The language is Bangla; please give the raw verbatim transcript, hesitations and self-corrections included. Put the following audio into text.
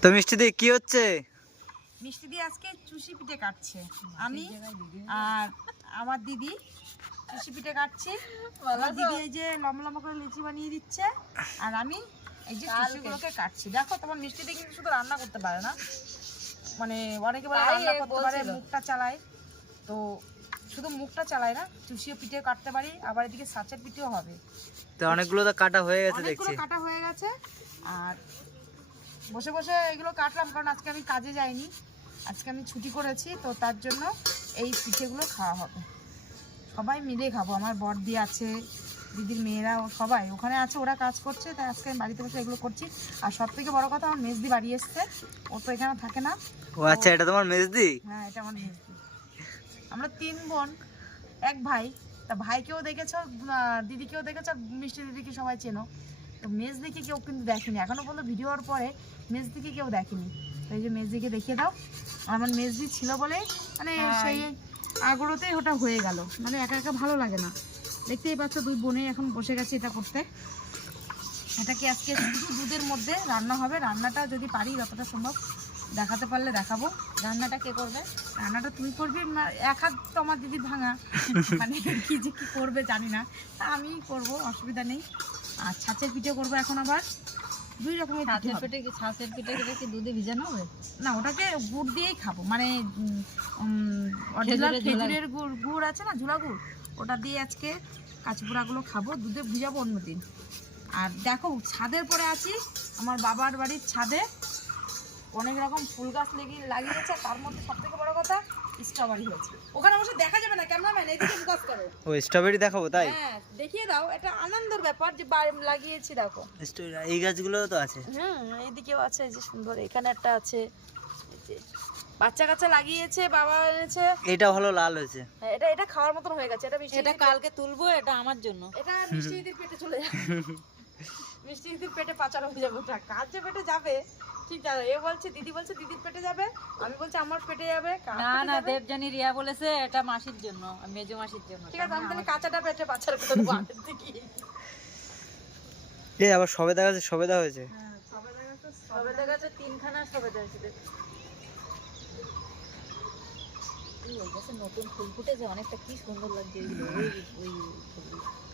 তো মিষ্টি দি কি হচ্ছে? মিষ্টি দি আজকে চুষি পিঠে কাটছে, আমি আর আমার দিদি চুষি পিঠে কাটছি। আমার দিদি এই যে লম্বা লম্বা করে লুচি বানিয়ে দিচ্ছে আর আমি এই যে চুষিগুলোকে কাটছি। দেখো তোমার মিষ্টি দি কিন্তু শুধু রান্না করতে পারে না, মানে অনেকে বলে রান্না করতে পারে, মুখটা চালায়, তো শুধু মুখটা চালায় না, চুষিও পিঠে কাটতে পারি, আবার এদিকে সাচের পিঠেও হবে। তো অনেকগুলো তো কাটা হয়ে গেছে দেখছি। অনেকগুলো কাটা হয়ে গেছে আর বসে বসে এগুলো কাটলাম, কারণ আজকে আমি কাজে যাইনি, আজকে আমি ছুটি করেছি, তো তার জন্য এই পিঠেগুলো খাওয়া হবে, সবাই মিলে খাবো। আমার বড়দি আছে, দিদির মেয়েরা সবাই ওখানে আছে, ওরা কাজ করছে, তাই আজকে আমি বাড়িতে বসে এগুলো করছি। আর সব থেকে বড় কথা, আমার মেজদি বাড়ি এসছে, ও তো এখানে থাকে না। ও আচ্ছা, এটা তোমার মেজদি? হ্যাঁ, এটা আমার মেজদি। আমরা তিন বোন এক ভাই, তা ভাইকেও দেখেছো, দিদিকেও দেখেছো, মিষ্টি দিদিকে সবাই চেনো, তো মেজদিকে কেউ কিন্তু দেখেনি এখনো পর্যন্ত, ভিডিওর পরে মেজদিকে কেউ দেখেনি। তো এই যে মেজদিকে দেখিয়ে দাও, আমার মেজদি ছিল বলে মানে সেই আগ্রহতেই ওটা হয়ে গেল, মানে একা একা ভালো লাগে না। দেখতেই পাচ্ছ দুই বোনে এখন বসে গেছে এটা করতে। এটাকে আজকে শুধু দুধের মধ্যে রান্না হবে, রান্নাটা যদি পারি যতটা সম্ভব দেখাতে পারলে দেখাবো। রান্নাটা কে করবে? রান্নাটা তুমি করবি, এক হাত তো আমার দিদি ভাঙা, মানে কি যে কি করবে জানি না, তা আমি করবো, অসুবিধা নেই। আর ছাঁচের পিঠে করবো এখন, আবার দুই রকমের ছাঁচের পিঠে। কি ছাঁচের পিঠে কি দুধে ভিজানো হবে? না, ওটাকে গুড় দিয়েই খাবো, মানে খেজুরের গুড় গুড় আছে না, ঝুলা গুড়, ওটা দিয়ে আজকে কাঁচপুরাগুলো খাবো, দুধে ভিজাবো অন্যদিন। আর দেখো ছাদের পরে আছি, আমার বাবার বাড়ির ছাদে অনেক রকম ফুল গাছ লাগিয়ে লাগিয়েছে, তার মধ্যে সব থেকে বড় কথা স্ট্রবেরি হয়েছে। ওখানে বসে দেখা যাবে না, ক্যামেরাম্যান এইদিকে ফোকাস করো। ও স্ট্রবেরি দেখাবো তাই? হ্যাঁ, দেখিয়ে দাও, এটা আনন্দের ব্যাপার যে লাগিয়েছি। দেখো এই গাছগুলো তো আছে। হুম, এইদিকেও আছে, এই যে সুন্দর, এখানে একটা আছে, এই যে বাচ্চা কাচ্চা লাগিয়েছে, বাবা এনেছে। এটা ভালো লাল হয়েছে। হ্যাঁ, এটা এটা খাওয়ার মতন হয়ে গেছে। এটা মিষ্টি, এটা কালকে তুলবো, এটা আমার জন্য। এটা মিষ্টি দিদির পেটে চলে যাবে, মিষ্টি দিদির পেটে পাচার হয়ে যাবে, ওটা কার যে পেটে যাবে ঠিক আছে। এ বলছে, দিদি বলছে দিদির পেটে যাবে, আমি বলছি আমার পেটে যাবে। না না, দেবজানি রিয়া বলেছে এটা মাসির জন্য, মেজো মাসির জন্য। ঠিক আছে, আমি তাহলে কাঁচাটা পেটে পাচার করে দেবো আগের থেকে। এই আবার সবেদা গাছে সবেদা হয়েছে। হ্যাঁ, সবেদা গাছে সবেদা গাছে তিনখানা সবেদা হয়েছে। এই গাছে নতুন ফুল ফুটেছে অনেকটা, কি সুন্দর লাগছে ওই ওই ফুলগুলো।